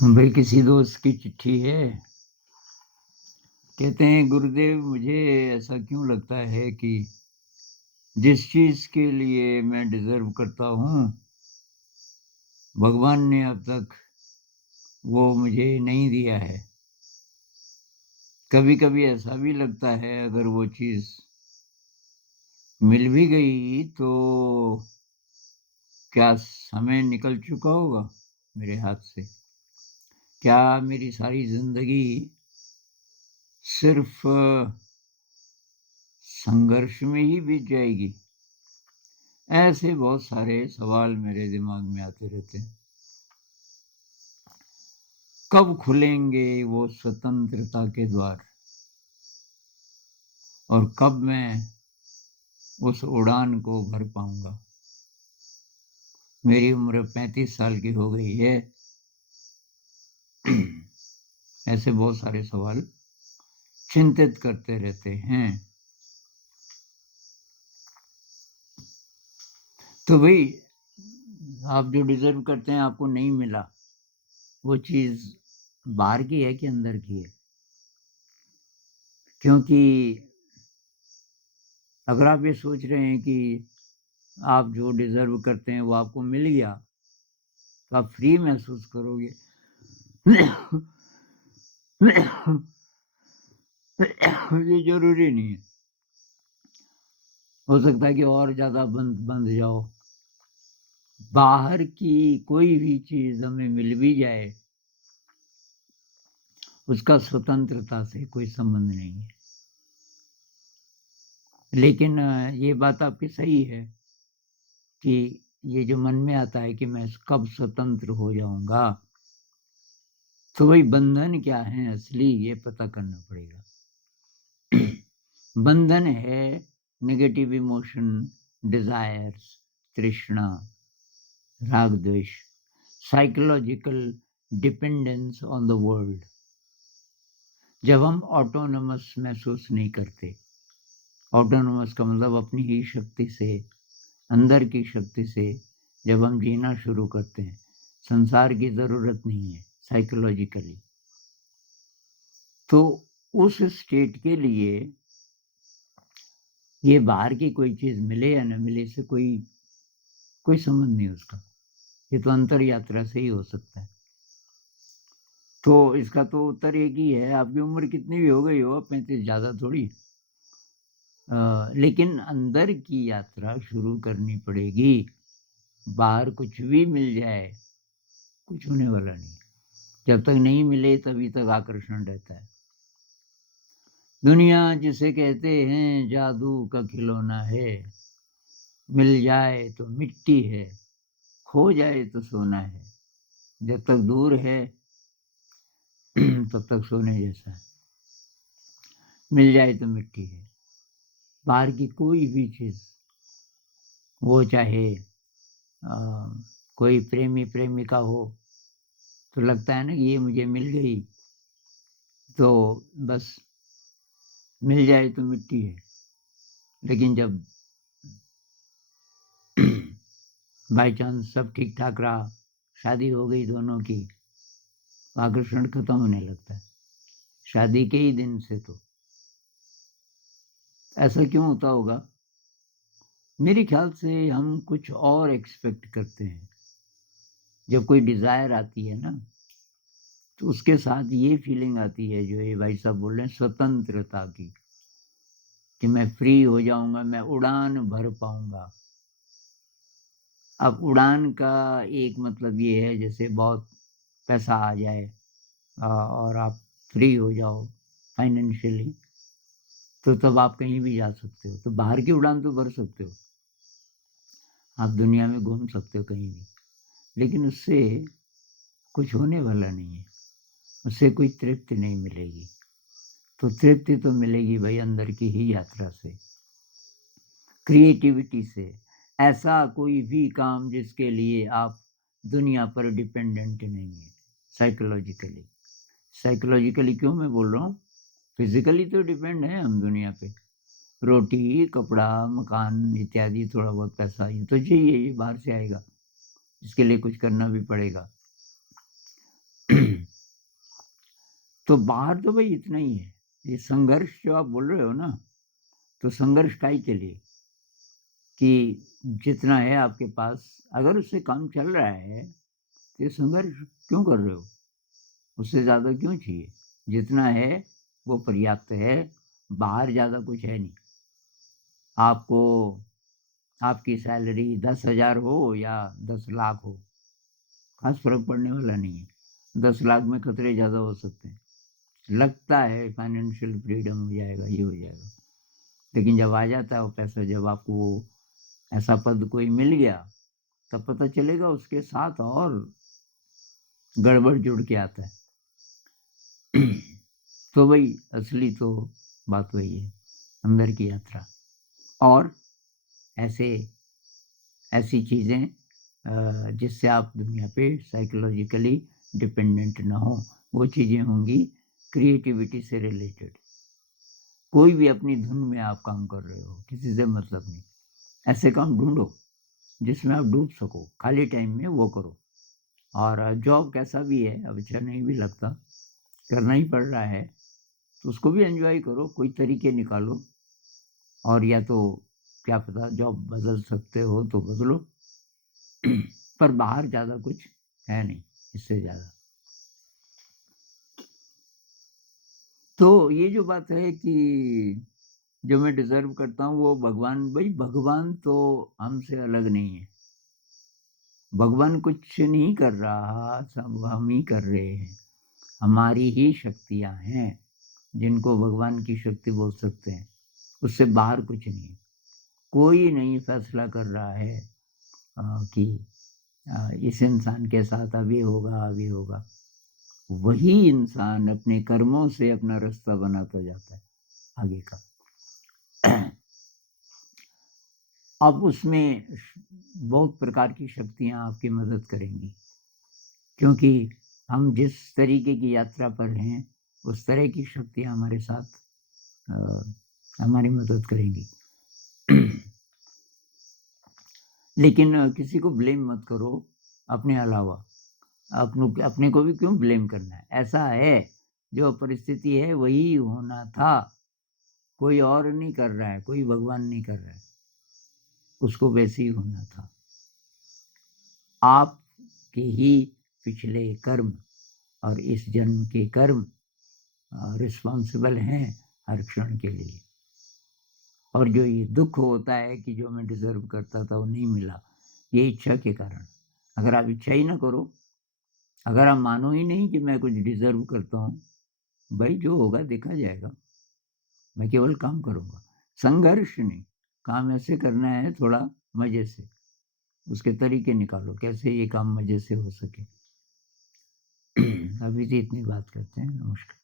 भाई किसी दोस्त की चिट्ठी है। कहते हैं गुरुदेव मुझे ऐसा क्यों लगता है कि जिस चीज के लिए मैं डिजर्व करता हूँ भगवान ने अब तक वो मुझे नहीं दिया है। कभी कभी ऐसा भी लगता है अगर वो चीज मिल भी गई तो क्या समय निकल चुका होगा मेरे हाथ से। क्या मेरी सारी जिंदगी सिर्फ संघर्ष में ही बीत जाएगी। ऐसे बहुत सारे सवाल मेरे दिमाग में आते रहते हैं। कब खुलेंगे वो स्वतंत्रता के द्वार और कब मैं उस उड़ान को भर पाऊंगा। मेरी उम्र 35 साल की हो गई है। ऐसे बहुत सारे सवाल चिंतित करते रहते हैं। तो भाई आप जो डिजर्व करते हैं आपको नहीं मिला, वो चीज बाहर की है कि अंदर की है? क्योंकि अगर आप ये सोच रहे हैं कि आप जो डिजर्व करते हैं वो आपको मिल गया तो आप फ्री महसूस करोगे। ये जरूरी नहीं है। हो सकता है कि और ज्यादा बंद बंद जाओ। बाहर की कोई भी चीज हमें मिल भी जाए उसका स्वतंत्रता से कोई संबंध नहीं है। लेकिन ये बात आपकी सही है कि ये जो मन में आता है कि मैं कब स्वतंत्र हो जाऊंगा, तो वही बंधन क्या है असली ये पता करना पड़ेगा। बंधन है नेगेटिव इमोशन, डिजायर्स, तृष्णा, राग द्वेष, psychological dependence on the world. जब हम ऑटोनमस महसूस नहीं करते, ऑटोनमस का मतलब अपनी ही शक्ति से, अंदर की शक्ति से जब हम जीना शुरू करते हैं, संसार की जरूरत नहीं है साइकोलॉजिकली, तो उस स्टेट के लिए ये बाहर की कोई चीज मिले या न मिले से कोई कोई संबंध नहीं उसका। ये तो अंतर यात्रा से ही हो सकता है। तो इसका तो उत्तर एक ही है, आपकी उम्र कितनी भी हो गई हो, 35 ज्यादा थोड़ी। लेकिन अंदर की यात्रा शुरू करनी पड़ेगी। बाहर कुछ भी मिल जाए कुछ होने वाला नहीं। जब तक नहीं मिले तभी तक आकर्षण रहता है। दुनिया जिसे कहते हैं जादू का खिलौना है, मिल जाए तो मिट्टी है, खो जाए तो सोना है। जब तक दूर है तब तक सोने जैसा है, मिल जाए तो मिट्टी है। बाहर की कोई भी चीज, वो चाहे कोई प्रेमी प्रेमिका हो, तो लगता है ना कि ये मुझे मिल गई तो बस मिल जाए तो मिट्टी है। लेकिन जब बाई चांस सब ठीक ठाक रहा, शादी हो गई दोनों की, आकर्षण खत्म होने लगता है शादी के ही दिन से। तो ऐसा क्यों होता होगा? मेरे ख्याल से हम कुछ और एक्सपेक्ट करते हैं। जब कोई डिजायर आती है ना, तो उसके साथ ये फीलिंग आती है जो ये भाई साहब बोल रहे हैं, स्वतंत्रता की, कि मैं फ्री हो जाऊंगा, मैं उड़ान भर पाऊंगा। अब उड़ान का एक मतलब ये है जैसे बहुत पैसा आ जाए और आप फ्री हो जाओ फाइनेंशियली, तो तब आप कहीं भी जा सकते हो, तो बाहर की उड़ान तो भर सकते हो, आप दुनिया में घूम सकते हो कहीं भी। लेकिन उससे कुछ होने वाला नहीं है, उससे कोई तृप्ति नहीं मिलेगी। तो तृप्ति तो मिलेगी भाई अंदर की ही यात्रा से, क्रिएटिविटी से। ऐसा कोई भी काम जिसके लिए आप दुनिया पर डिपेंडेंट नहीं है साइकोलॉजिकली। साइकोलॉजिकली क्यों मैं बोल रहा हूँ, फिजिकली तो डिपेंड है हम दुनिया पे, रोटी कपड़ा मकान इत्यादि, थोड़ा बहुत पैसा ये तो चाहिए, ये बाहर से आएगा, इसके लिए कुछ करना भी पड़ेगा। तो बाहर तो भाई इतना ही है। ये संघर्ष जो आप बोल रहे हो ना, तो संघर्ष काहे के लिए? कि जितना है आपके पास, अगर उससे काम चल रहा है, तो ये संघर्ष क्यों कर रहे हो? उससे ज़्यादा क्यों चाहिए? जितना है वो पर्याप्त है, बाहर ज़्यादा कुछ है नहीं। आपको आपकी सैलरी 10,000 हो या 10 लाख हो, ख़ास फ़र्क पड़ने वाला नहीं है। 10 लाख में खतरे ज़्यादा हो सकते हैं। लगता है फाइनेंशियल फ्रीडम हो जाएगा, ये हो जाएगा, लेकिन जब आ जाता है वो पैसा, जब आपको वो ऐसा पद कोई मिल गया, तब पता चलेगा उसके साथ और गड़बड़ जुड़ के आता है। तो वही असली तो बात वही है, अंदर की यात्रा। और ऐसे ऐसी चीज़ें जिससे आप दुनिया पे साइकोलॉजिकली डिपेंडेंट ना हो, वो चीज़ें होंगी क्रिएटिविटी से रिलेटेड। कोई भी अपनी धुन में आप काम कर रहे हो, किसी से मतलब नहीं। ऐसे काम ढूँढो जिसमें आप डूब सको, खाली टाइम में वो करो। और जॉब कैसा भी है, अब अच्छा नहीं भी लगता, करना ही पड़ रहा है, तो उसको भी एन्जॉय करो, कोई तरीके निकालो। और या तो क्या पता जॉब बदल सकते हो तो बदलो। पर बाहर ज़्यादा कुछ है नहीं इससे ज़्यादा। तो ये जो बात है कि जो मैं डिज़र्व करता हूँ वो भगवान, भई भगवान तो हमसे अलग नहीं है। भगवान कुछ नहीं कर रहा, सब हम ही कर रहे हैं। हमारी ही शक्तियाँ हैं, जिनको भगवान की शक्ति बोल सकते हैं। उससे बाहर कुछ नहीं। कोई नहीं फैसला कर रहा है कि इस इंसान के साथ अभी होगा, अभी होगा। वही इंसान अपने कर्मों से अपना रास्ता बनाता जाता है आगे का। अब उसमें बहुत प्रकार की शक्तियाँ आपकी मदद करेंगी, क्योंकि हम जिस तरीके की यात्रा पर हैं, उस तरह की शक्तियाँ हमारे साथ अ, हमारी मदद करेंगी। लेकिन किसी को ब्लेम मत करो अपने अलावा। अपने को भी क्यों ब्लेम करना है? ऐसा है, जो परिस्थिति है वही होना था। कोई और नहीं कर रहा है, कोई भगवान नहीं कर रहा है। उसको वैसे ही होना था। आपके ही पिछले कर्म और इस जन्म के कर्म रिस्पॉन्सिबल हैं हर क्षण के लिए। और जो ये दुःख होता है कि जो मैं डिज़र्व करता था वो नहीं मिला, ये इच्छा के कारण। अगर आप इच्छा ही ना करो, अगर आप मानो ही नहीं कि मैं कुछ डिज़र्व करता हूँ, भई जो होगा देखा जाएगा। मैं केवल काम करूँगा, संघर्ष नहीं। काम ऐसे करना है थोड़ा मज़े से, उसके तरीके निकालो कैसे ये काम मज़े से हो सके। अभी तो इतनी बात करते हैं। नमस्कार।